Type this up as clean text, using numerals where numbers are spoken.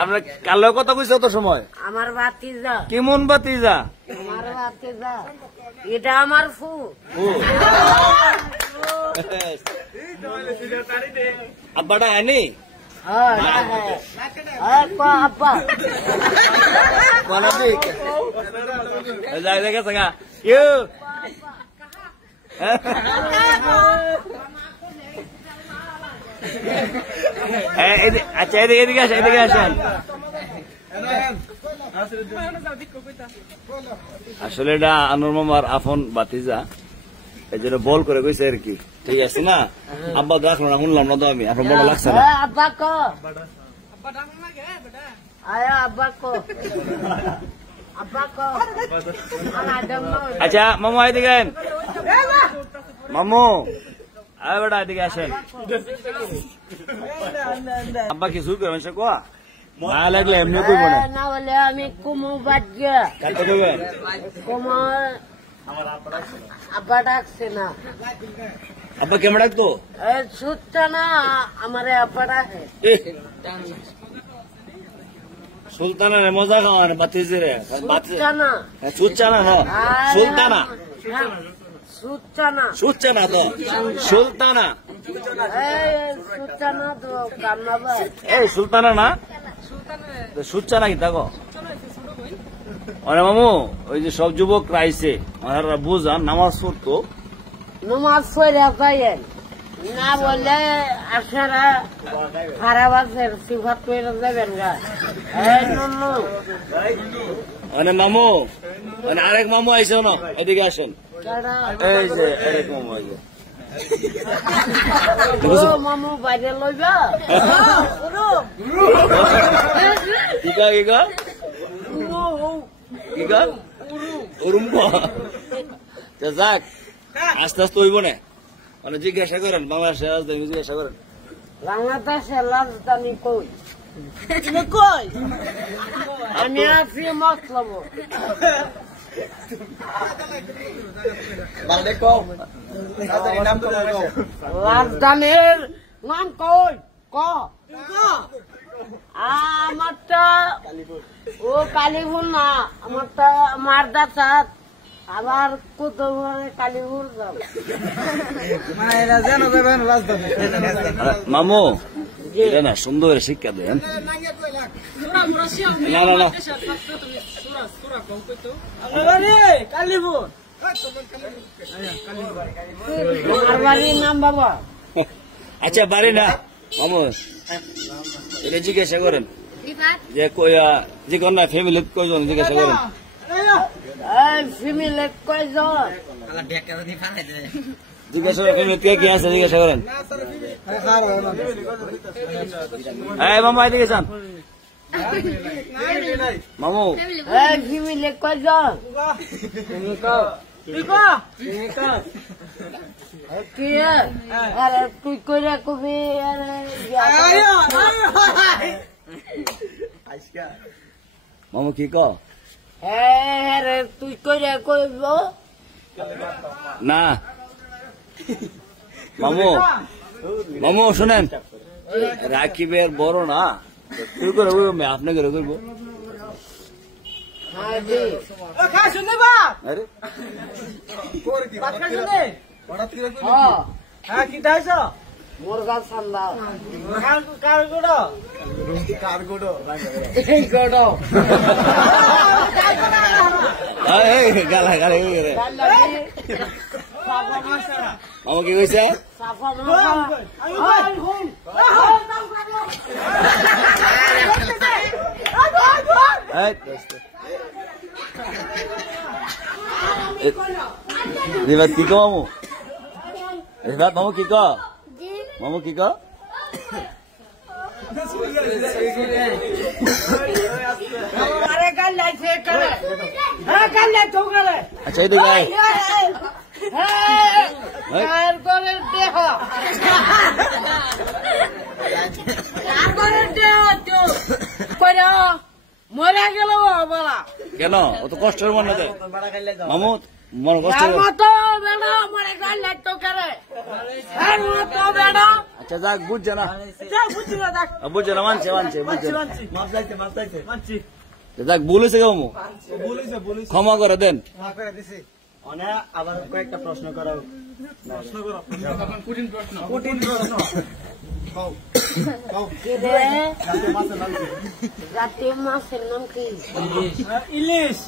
আমরা কালো কথা কইছো তো সময় আমার ভাতিজা কেমন ভাতিজা আমার ভাতিজা এটা আমার ফু আব্বাটা আনি আব্বা যাই দেখে সাঙ্গা ইউ আচ্ছা এদিকে এদিকে আসেন এদিকে আসেন আসলে এটা আনোয়ার মামার আফন বাতিজা এই জন্য বল করে কইছে আর কি ঠিক আছে না আব্বা রাখলো না শুনলাম না তো আমি আপনার বড় লাগছে না আব্বা কো আয়া আব্বা কো আব্বা কো আচ্ছা মামু এদিকে আইন মামু আয় বেটা এদিকে আসেন আব্বা কি শুরু করবেন সে কোয়া না লাগলে এমনি করবো না না বলে আমি কুমু বাদ গিয়া কাটতে করবেন কুমু আব্বা ডাকছে না আব্বা কেমন ডাকতো সুটটা না আমারে আব্বা ডাকে সুলতানা রে মজা খাওয়ান বাতিজি রে সুটটানা সুলতানা না সুলতানা সুটটানা সুলতানা তো সুলতানা সুটটানা তো কান্নাবা এই সুলতানা না সুলতানা কি থাকো অরে মামু ওই যে সব যুবক রাইছে ওনারা বুঝান নামাজ পড়তো নমাজ পড়ে যাইয়েন না বললে আপনারা খারাপ আছে সিফাত করে যাবেন গা মানে মামু মানে আরেক মামু আইসে না এদিকে আসেন এই যে আরেক মামু আইসে মামু বাইরে লইবা কিকা কিকা কিকা ওরুম যাক আস্তে আস্তে হইব না মানে জিজ্ঞাসা করেন বাংলাদেশে রাজধানী জিজ্ঞাসা করেন বাংলাদেশের রাজধানী কই কই আমি আছি মতলব রাজধানীর নাম কই ক আমারটা ও কালীপুর না আমারটা মারদা চাঁদ আবার কুতুবপুরে কালীপুর যাব মামু এটা না সুন্দর শিক্ষা দেন না না না কালীপুর আমার বাড়ির নাম বাবা আচ্ছা বাড়ি না মামু এটা জিজ্ঞাসা করেন যে কইয়া যে কোন না ফ্যামিলি কয়জন জিজ্ঞাসা করেন ফ্যামিলি কয়জন জিজ্ঞাসা করেন ফ্যামিলি কে কে আছে জিজ্ঞাসা করেন এই মামু এদিকে যান মামু ফ্যামিলি কয়জন কি আরে তুই কইরা কবি মামু কি ক আরে তুই কইরা কইব না মামু মামু শুনেন রাকিবের বড় না তুই করে আপনি করে করবো আরে মুরগা ঠান্ডা গালা গালা মামু কি কইছে রিবাত কি কো মামু রিবাত মামু কি কো মামু কি কো আচ্ছা এদিকে আয় মরে গেল কেন অত কষ্টের মনে মামু মন কষ্ট এর মতো বেড়া মরে গেলে তো করে এর মতো বেড়া আচ্ছা যাক বুঝছে না যা বুঝি না দেখ বুঝছে না মানছে বুঝছে না। মাপ চাইছে মানছি যাক বলেছে কেমন বলেছে ক্ষমা করে দেন। মাপ করে দিছি অনেক আবার কয়েকটা প্রশ্ন করো কঠিন প্রশ্ন জাতীয় মাছের নাম কি? ইলিশ